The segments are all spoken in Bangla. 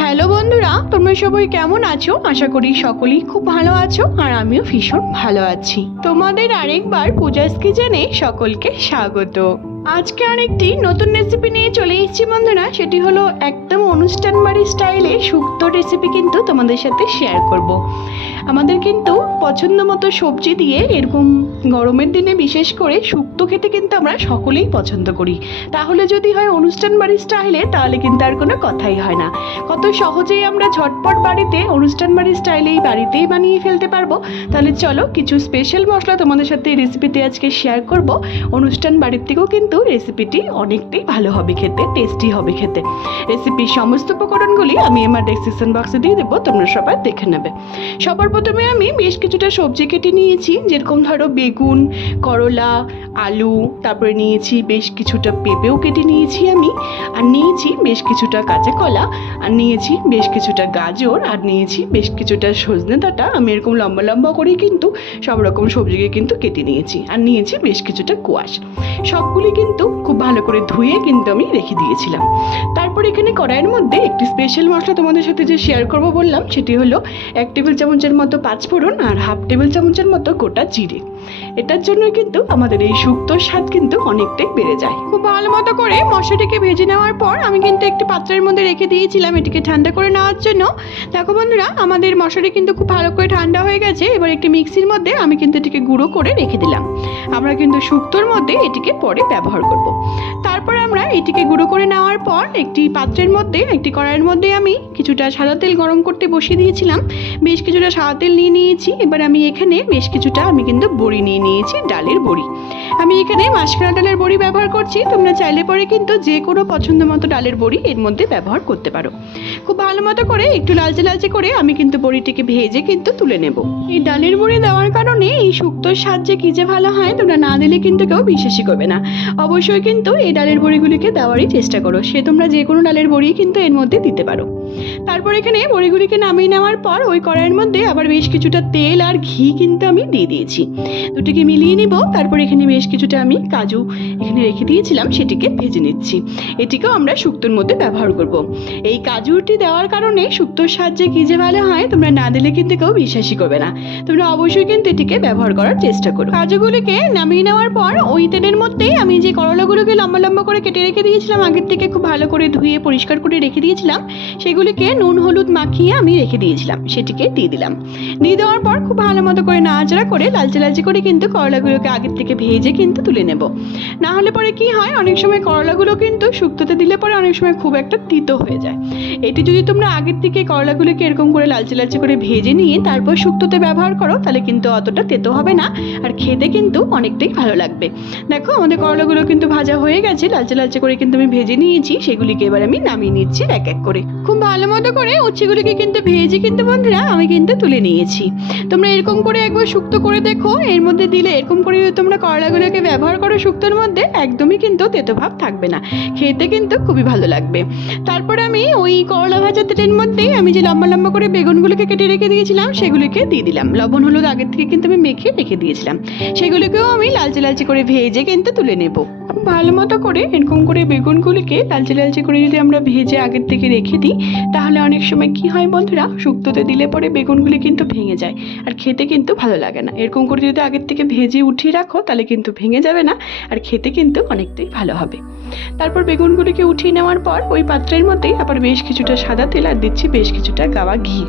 হ্যালো বন্ধুরা, তোমরা সবাই কেমন আছো? আশা করি সকলেই খুব ভালো আছো আর আমিও ভীষণ ভালো আছি। তোমাদের আরেকবার পূজাস কিচেনে সকলকে স্বাগত। আজকে আরেকটি নতুন রেসিপি নিয়ে চলে এসেছি বন্ধুরা। সেটি হলো একদম অনুষ্ঠান বাড়ি স্টাইলে শুক্তো রেসিপি কিন্তু তোমাদের সাথে শেয়ার করব। আমাদের কিন্তু পছন্দ মতো সবজি দিয়ে এরকম গরমের দিনে বিশেষ করে শুক্তো খেতে কিন্তু আমরা সকলেই পছন্দ করি। তাহলে যদি হয় অনুষ্ঠান বাড়ি স্টাইলে তাহলে কিন্তু আর কোনো কথাই হয় না। কত সহজেই আমরা ঝটপট বাড়িতে অনুষ্ঠান বাড়ি স্টাইলেই বাড়িতেই বানিয়ে ফেলতে পারবো। তাহলে চলো কিছু স্পেশাল মশলা তোমাদের সাথে এই রেসিপিতে আজকে শেয়ার করব। অনুষ্ঠান বাড়ির থেকেও কিন্তু রেসিপিটি অনেকটাই ভালো হবে খেতে, টেস্টি হবে খেতে। রেসিপির সমস্ত উপকরণগুলি আমি আমার ডেসক্রিপশন বক্সে দিয়ে দেবো, তোমরা সবাই দেখে নেবে। সবার প্রথমে আমি বেশ কিছুটা সবজি কেটে নিয়েছি, যেরকম ধরো বেগুন, করলা, আলু, তারপরে নিয়েছি বেশ কিছুটা পেঁপেও কেটে নিয়েছি আমি, আর নিয়েছি বেশ কিছুটা কাঁচা কলা, আর নিয়েছি বেশ কিছুটা গাজর, আর নিয়েছি বেশ কিছুটা সজনে ডাঁটা। আমি এরকম লম্বা লম্বা করেই কিন্তু সব রকম সবজিকে কিন্তু কেটে নিয়েছি, আর নিয়েছি বেশ কিছুটা কোয়াশ। সবগুলি কিন্তু খুব ভালো করে ধুয়ে কিন্তু আমি রেখে দিয়েছিলাম। তারপর এখানে কড়াইয়ের মধ্যে একটি স্পেশাল মশলা তোমাদের সাথে যে শেয়ার করব বললাম, সেটি হলো 1 টেবিল চামচের মতো পাঁচফোড়ন আর 1/2 টেবিল চামচের মতো গোটা জিরে। এটার জন্য কিন্তু আমাদের এই শুক্তোর স্বাদ কিন্তু অনেকটাই বেড়ে যায়। খুব ভালো মতো করে মশলাটিকে ভেজে নেওয়ার পর আমি কিন্তু একটি পাত্রের মধ্যে রেখে দিয়েছিলাম এটিকে ঠান্ডা করে নেওয়ার জন্য। দেখো বন্ধুরা, আমাদের মশলাটি কিন্তু খুব ভালো করে ঠান্ডা হয়ে গেছে। এবার একটি মিক্সির মধ্যে আমি কিন্তু এটিকে গুঁড়ো করে রেখে দিলাম। আমরা কিন্তু শুক্তোর মধ্যে এটিকে পরে ব্যবহার করব। তারপর আমরা এটিকে গুঁড়ো করে নেওয়ার পর একটি পাত্রের মধ্যে, একটি কড়াইয়ের মধ্যে আমি কিছুটা সাদা তেল গরম করতে বসিয়ে দিয়েছিলাম। বেশ কিছুটা সাদা তেল নিয়ে নিয়েছি। এবার আমি এখানে বেশ কিছুটা কিন্তু বড়ি নিয়ে নিয়েছি, ডালের বড়ি। আমি এখানে মাসকলাই ডালের বড়ি ব্যবহার করছি। তোমরা চাইলে পরে কিন্তু যে কোনো পছন্দ মতো ডালের বড়ি এর মধ্যে ব্যবহার করতে পারো। খুব ভালো মতো করে একটু লালচে লালচে করে আমি কিন্তু বড়িটিকে ভেজে কিন্তু তুলে নেব। এই ডালের বড়ি দেওয়ার কারণে এই শুক্তোর স্বাদ যে কি যে ভালো হয়, তোমরা না দিলে কিন্তু কেউ বিশ্বাসই করবে না। অবশ্যই কিন্তু এই ডালের বড়িগুলিকে দেওয়ারই চেষ্টা করো। সে তোমরা যে কোনো ডালের বড়ি কিন্তু এর মধ্যে দিতে পারো। তারপর এখানে বড়িগুলিকে নামিয়ে নেওয়ার পর ওই কড়াইয়ের মধ্যে আবার বেশ কিছুটা তেল আর ঘি কিন্তু আমি দিয়ে দিয়েছি। দুটিকে মিলিয়ে নিব। তারপর এখানে বেশ কিছুটা আমি কাজু এখানে রেখে দিয়েছিলাম, সেটিকে ভেজে নিচ্ছি। এটিকেও আমরা শুক্তোর মধ্যে ব্যবহার করব। এই কাজুটি দেওয়ার কারণে শুক্তোর স্বাদ যে কি যে ভালো হয়, তোমরা না দিলে কিন্তু কেউ বিশ্বাসই করবে না। তোমরা অবশ্যই কিন্তু এটিকে ব্যবহার করার চেষ্টা করো। কাজুগুলিকে নামিয়ে নেওয়ার পর ওই তেলের মধ্যেই আমি যে করলাগুলোকে লম্বা লম্বা করে কেটে রেখে দিয়েছিলাম, আগের থেকে খুব ভালো করে ধুয়ে পরিষ্কার করে রেখে দিয়েছিলাম, সেগুলিকে নুন হলুদ মাখিয়ে আমি রেখে দিয়েছিলাম, সেটিকে দিয়ে দিলাম। দিয়ে দেওয়ার পর খুব ভালো মতো করে নাড়াচাড়া করে লালচে লালচে করে কিন্তু করলাগুলোকে আগের থেকে ভেজে কিন্তু তুলে নেব। না হলে পরে কি হয়, অনেক সময় করলাগুলো কিন্তু শুক্তোতে দিলে পরে অনেক সময় খুব একটা তিতো হয়ে যায়। এটি যদি তোমরা আগের থেকে করলাগুলোকে এরকম করে লালচে লালচে করে ভেজে নিয়ে তারপর শুক্তোতে ব্যবহার করো, তাহলে কিন্তু অতটা তেতো হবে না আর খেতে কিন্তু অনেকটাই ভালো লাগবে। দেখো, আমাদের করলাগুলো কিন্তু ভাজা হয়ে গেছে, লালচে লালচে করে কিন্তু আমি ভেজে নিয়েছি। সেগুলিকে এবার আমি নামিয়ে নিচ্ছি এক এক করে। খুব ভালো মতো করে উচ্ছেগুলিকে কিন্তু ভেজে কিন্তু বন্ধুরা আমি কিন্তু তুলে নিয়েছি। তোমরা এরকম করে একবার শুক্তো করে দেখো, এর মধ্যে দিলে এরকম করে তোমরা করলাগুলোকে ব্যবহার করো শুক্তোর মধ্যে, একদমই কিন্তু তেতো ভাব থাকবে না, খেতে কিন্তু খুবই ভালো লাগবে। তারপরে আমি ওই করলা ভাজা তেলের মধ্যেই আমি যে লম্বা লম্বা করে বেগুনগুলোকে কেটে রেখে দিয়েছিলাম সেগুলিকে দিয়ে দিলাম। লবণ হলুদ আগের থেকে কিন্তু আমি মেখে রেখে দিয়েছিলাম, সেগুলিকেও আমি লালচে লালচে করে ভেজে কিন্তু তুলে নেব। ভালো মতো করে এরকম করে বেগুনগুলিকে লালচে লালচে করে যদি আমরা ভেজে আগের থেকে রেখে দিই, তাহলে অনেক সময় কি হয় বন্ধুরা, শুক্তোতে দিলে পরে বেগুনগুলি কিন্তু ভেঙে যায় আর খেতে কিন্তু ভালো লাগে না। এরকম করে যদি আগের থেকে ভেজে উঠিয়ে রাখো তাহলে কিন্তু ভেঙে যাবে না আর খেতে কিন্তু অনেকটাই ভালো হবে। তারপর বেগুনগুলিকে উঠিয়ে নেওয়ার পর ওই পাত্রের মধ্যেই আবার বেশ কিছুটা সাদা তেল আর দিচ্ছি বেশ কিছুটা গাওয়া ঘি।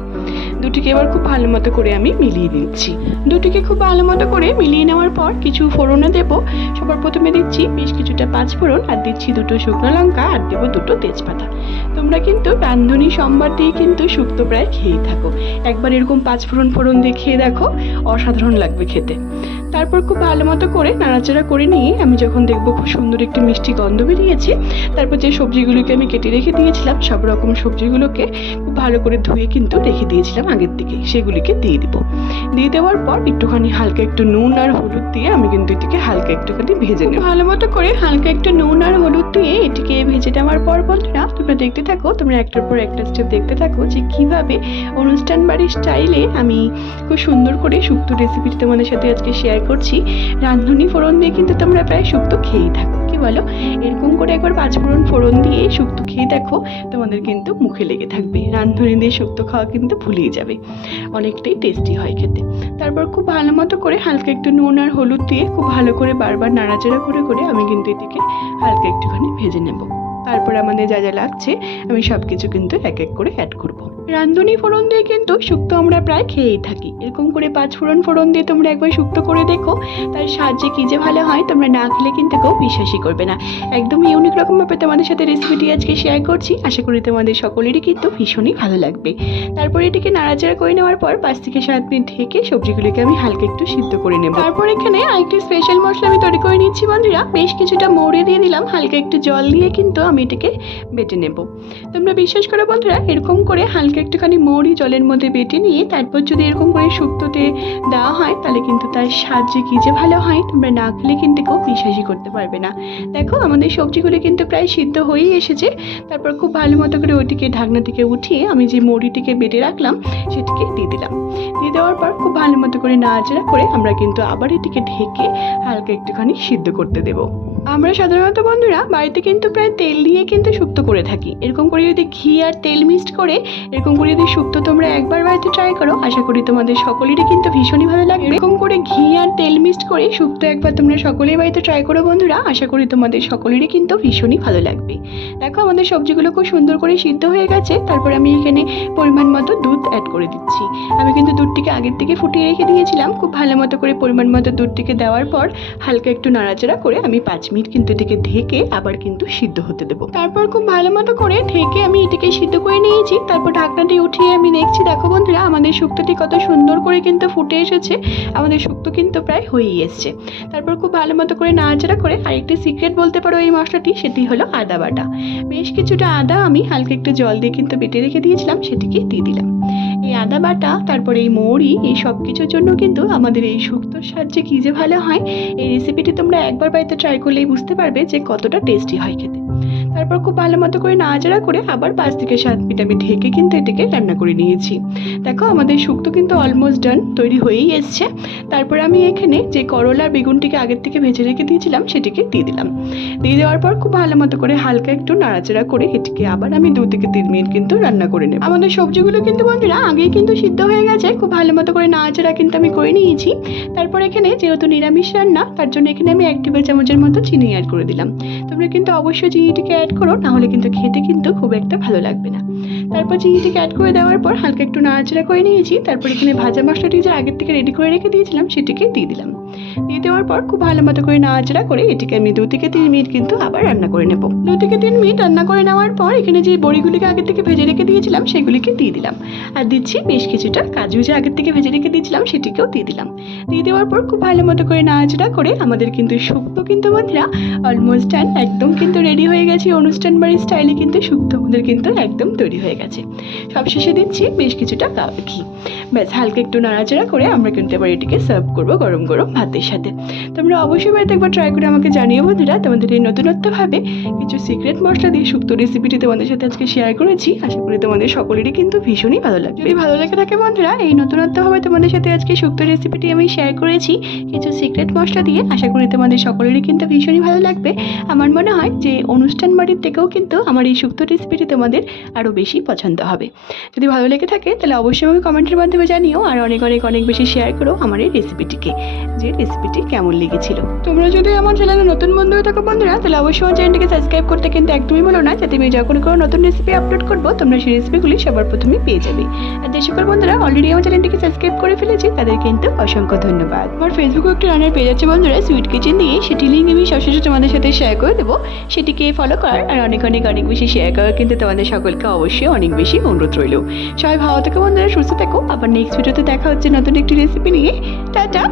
দুটিকে এবার খুব ভালো মতো করে আমি মিলিয়ে দিচ্ছি। দুটিকে খুব ভালো মতো করে মিলিয়ে নেওয়ার পর কিছু ফোড়নে দেব। সবার প্রথমে দিচ্ছি বেশ কিছুটা পাঁচফোড়ন আর দিচ্ছি 2টো শুকনো লঙ্কা আর দেবো 2টো তেজপাতা। তোমরা কিন্তু রাঁধুনি সোমবার দিয়ে কিন্তু শুক্তো প্রায় খেয়েই থাকো, একবার এরকম পাঁচফোড়ন দিয়ে খেয়ে দেখো, অসাধারণ লাগবে খেতে। তারপর খুব ভালো মতো করে নাড়াচাড়া করে নিয়ে আমি যখন দেখবো খুব সুন্দর একটি মিষ্টি গন্ধ বেরিয়েছে, তারপর যে সবজিগুলোকে আমি কেটে রেখে দিয়েছিলাম, সব রকম সবজিগুলোকে খুব ভালো করে ধুয়ে কিন্তু রেখে দিয়েছিলাম আগের থেকে, সেগুলিকে দিয়ে দিব। দিয়ে দেওয়ার পর একটুখানি হালকা একটু নুন আর হলুদ দিয়ে আমি কিন্তু এটিকে হালকা একটুখানি ভেজে নেব। ভালো মতো করে হালকা একটু নুন আর হলুদ দিয়ে এটিকে ভেজে নেওয়ার পর বন্ধুরা, তোমরা দেখতে থাকো, তোমরা একটার পর একটা স্টেপ দেখতে থাকো যে কীভাবে অনুষ্ঠান বাড়ির স্টাইলে আমি খুব সুন্দর করে শুক্তো রেসিপিটি তোমাদের সাথে আজকে শেয়ার করছি। রাঁধুনি ফোড়ন দিয়ে কিন্তু তোমরা প্রায় শুক্তো খেয়েই থাকো, কি বলো? এরকম করে একবার 5 ফোড়ন ফোড়ন দিয়ে শুক্তো খেয়ে দেখো, তোমাদের কিন্তু মুখে লেগে থাকবে। রাঁধুনি দিয়ে শুক্তো খাওয়া কিন্তু ভুলিয়ে যাবে, অনেকটাই টেস্টি হয় খেতে। তারপর খুব ভালো মতো করে হালকা একটু নুন আর হলুদ দিয়ে খুব ভালো করে বারবার নাড়াচাড়া করে করে আমি কিন্তু এটিকে হালকা একটুখানি ভেজে নেব। তারপর আমাদের যা যা লাগছে আমি সব কিছু কিন্তু এক এক করে অ্যাড করব। রাঁধুনি ফোড়ন দিয়ে কিন্তু শুক্তো আমরা প্রায় খেয়েই থাকি। এরকম করে 5 ফোড়ন ফোড়ন দিয়ে তোমরা একবার শুক্তো করে দেখো, তার সাহায্যে কী যে ভালো হয় তোমরা না খেলে কিন্তু কেউ বিশ্বাসই করবে না। একদম ইউনিক রকমভাবে তোমাদের সাথে রেসিপিটি আজকে শেয়ার করছি, আশা করি তোমাদের সকলেরই কিন্তু ভীষণই ভালো লাগবে। তারপর এটিকে নাড়াচাড়া করে নেওয়ার পর 5 থেকে 7 মিনিট ঢেকে সবজিগুলোকে আমি হালকা একটু সিদ্ধ করে নেব। তারপর এখানে আরেকটি স্পেশাল মশলা আমি তৈরি করে নিচ্ছি বন্ধুরা। বেশ কিছুটা মৌরি দিয়ে দিলাম, হালকা একটু জল দিয়ে কিন্তু আমি এটাকে বেটে নেব। তোমরা বিশ্বাস করো বন্ধুরা, এরকম করে হালকা একটুখানি মৌরি জলের মধ্যে বেটে নিয়ে তারপর যদি এরকম করে শুক্তোতে দেওয়া হয় তাহলে কিন্তু তার স্বাদ যে কী যে ভালো হয় তোমরা না খেলে কিন্তু কেউ বিশ্বাসই করতে পারবে না। দেখো আমাদের সবজিগুলো কিন্তু প্রায় সিদ্ধ হয়েই এসেছে। তারপর খুব ভালো মতো করে ওইটিকে ঢাকনা থেকে উঠিয়ে আমি যে মৌরিটিকে বেটে রাখলাম সেটিকে দিয়ে দিলাম। দিয়ে দেওয়ার পর খুব ভালো মতো করে নাড়াচাড়া করে আমরা কিন্তু আবার এটিকে ঢেকে হালকা একটুখানি সিদ্ধ করতে দেবো। আমরা সাধারণত বন্ধুরা বাড়িতে কিন্তু প্রায় তেল দিয়ে কিন্তু শুক্তো করে থাকি। এরকম করে যদি ঘি আর তেল মিক্সড করে এরকম করে যদি শুক্তো তোমরা একবার বাড়িতে ট্রাই করো, আশা করি তোমাদের সকলেরই কিন্তু ভীষণই ভালো লাগবে। এরকম করে ঘি আর তেল মিক্সড করে শুক্তো একবার তোমরা সকলেই বাড়িতে ট্রাই করো বন্ধুরা, আশা করি তোমাদের সকলেরই কিন্তু ভীষণই ভালো লাগবে। দেখো আমাদের সবজিগুলো খুব সুন্দর করে সিদ্ধ হয়ে গেছে। তারপর আমি এখানে পরিমাণ মতো দুধ অ্যাড করে দিচ্ছি। আমি কিন্তু দুধটিকে আগের থেকে ফুটিয়ে রেখে দিয়েছিলাম। খুব ভালো মতো করে পরিমাণ মতো দুধটিকে দেওয়ার পর হালকা একটু নাড়াচাড়া করে আমি 5 মিনিট কিন্তু এটিকে ঢেকে আবার কিন্তু সিদ্ধ হতে দেবো। তারপর খুব ভালো মতো করে ঢেকে আমি এটিকে সিদ্ধ করে নিয়েছি। তারপর ঢাকনাটি উঠিয়ে আমি দেখছি, দেখো বন্ধুরা আমাদের শুক্তোটি কত সুন্দর করে কিন্তু ফুটে এসেছে। আমাদের শুক্তো কিন্তু প্রায় হয়েই এসছে। তারপর খুব ভালো মতো করে নাড়াচাড়া করে আরেকটি সিক্রেট বলতে পারো এই মশলাটি, সেটি হলো আদা বাটা। বেশ কিছুটা আদা আমি হালকা একটু জল দিয়ে কিন্তু বেটে রেখে দিয়েছিলাম, সেটিকে দিয়ে দিলাম। এই আদা বাটা তারপরে এই মৌরি এই সব কিছুর জন্য কিন্তু আমাদের এই শুক্তোর সাহায্যে কী যে ভালো হয়। এই রেসিপিটি তোমরা একবার বাড়িতে ট্রাই করলেই বুঝতে পারবে যে কতটা টেস্টি হয় খেতে। তারপর খুব ভালো মতো করে নাড়াচাড়া করে আবার 5 থেকে 7 মিনিট আমি ঢেকে কিন্তু এটাকে রান্না করে নিয়েছি। দেখো আমাদের শুক্তো কিন্তু অলমোস্ট ডান, তৈরি হয়েই এসছে। তারপর আমি এখানে যে করলা বেগুনটিকে আগের থেকে ভেজে রেখে দিয়েছিলাম সেটিকে দিয়ে দিলাম। দিয়ে দেওয়ার পর খুব ভালো মতো করে হালকা একটু নাড়াচাড়া করে এটিকে আবার আমি 2 থেকে 3 মিনিট কিন্তু রান্না করে নেব। আমাদের সবজিগুলো কিন্তু বন্ধুরা আগেই কিন্তু সিদ্ধ হয়ে গেছে। খুব ভালো মতো করে নাড়াচাড়া কিন্তু আমি করে নিয়েছি। তারপর এখানে যেহেতু নিরামিষ রান্না তার জন্য এখানে আমি 1 টেবিল চামচের মতো চিনি অ্যাড করে দিলাম। তোমরা কিন্তু অবশ্যই চিনিটিকে অ্যাড করো, নাহলে কিন্তু খেতে কিন্তু খুব একটা ভালো লাগবে না। তারপর চিনিটিকে অ্যাড করে দেওয়ার পর হালকা একটু নাড়াচাড়া করে নিয়েছি। তারপর এখানে ভাজা মশলাটি যে আগের থেকে রেডি করে রেখে দিয়েছিলাম সেটিকে দিয়ে দিলাম। দিয়ে দেওয়ার পর খুব ভালো মতো করে নাড়াচাড়া করে এটিকে আমি 2 থেকে 3 মিনিট কিন্তু আবার রান্না করে নেব। 2 থেকে 3 মিনিট রান্না করে নেওয়ার পর এখানে যে বড়িগুলিকে আগের থেকে ভেজে রেখে দিয়েছিলাম সেগুলিকে দিয়ে দিলাম। আর দিচ্ছি বেশ কিছুটা কাজু যে আগের থেকে ভেজে রেখে দিয়েছিলাম সেটিকেও দিয়ে দিলাম। দিয়ে দেওয়ার পর খুব ভালো মতো করে নাড়াচাড়া করে আমাদের কিন্তু শুক্তো কিন্তু বন্ধুরা অলমোস্ট ডান, একদম কিন্তু রেডি হয়ে গেছে। অনুষ্ঠান বাড়ির স্টাইলে কিন্তু শুক্তো আমাদের কিন্তু একদম তৈরি হয়ে গেছে। সবশেষে দিচ্ছি বেশ কিছুটা ঘি। ব্যাস হালকা একটু নাড়াচাড়া করে আমরা কিন্তু এবার এটিকে সার্ভ করবো গরম গরম ভাতের সাথে। তোমরা অবশ্যই বাড়িতে একবার ট্রাই করে আমাকে জানিও বন্ধুরা, তোমাদের এই নতুনত্বভাবে কিছু সিক্রেট মশলা দিয়ে শুক্তো রেসিপিটি তোমাদের সাথে আজকে শেয়ার করেছি। আশা করি তোমাদের সকলেরই কিন্তু ভীষণই ভালো লাগবে। যদি ভালো লেগে থাকে বন্ধুরা এই নতুনত্বভাবে তোমাদের সাথে আজকে শুক্তো রেসিপিটি আমি শেয়ার করেছি কিছু সিক্রেট মশলা দিয়ে, আশা করি তোমাদের সকলেরই কিন্তু ভীষণই ভালো লাগবে। আমার মনে হয় যে অনুষ্ঠান বাড়ির থেকেও কিন্তু আমার এই শুক্তো রেসিপিটি তোমাদের আরও বেশি পছন্দ হবে। যদি ভালো লেগে থাকে তাহলে অবশ্যই আমাকে কমেন্টের মাধ্যমে জানিও, আর অনেক অনেক অনেক বেশি শেয়ার করো আমার এই রেসিপিটিকে, যে রেসিপিটি কেমন লেগেছিল। তোমরা যদি আমার চ্যানেলে নতুন বন্ধু হয়ে থাকো বন্ধুরা তাহলে অবশ্যই আমার চ্যানেলটিকে সাবস্ক্রাইব করতে কিন্তু একদমই ভুলো না, যাতে আমি যখন কোনো নতুন রেসিপি আপলোড করবো তোমরা সেই রেসিপিগুলি সবার প্রথমে পেয়ে যাবে। আর যে সকল বন্ধুরা অলরেডি আমার চ্যানেলটিকে সাবস্ক্রাইব করে ফেলেছি তাদের কিন্তু অসংখ্য ধন্যবাদ। আমার ফেসবুকে একটি রান্নার পেজ আছে বন্ধুরা সুইট কিচেন দিয়ে, সেটি লিঙ্ক আমি সবশেষে তোমাদের সাথে শেয়ার করে দেবো। সেটিকে ফলো করার আর অনেক অনেক অনেক বেশি শেয়ার করার কিন্তু তোমাদের সকলকে অবশ্যই অনেক বেশি অনুরোধ রইল। সবাই ভালো থেকো বন্ধুরা, সুস্থ থেকো। আবার নেক্সট ভিডিওতে দেখা হচ্ছে নতুন একটি রেসিপি নিয়ে। টাটা।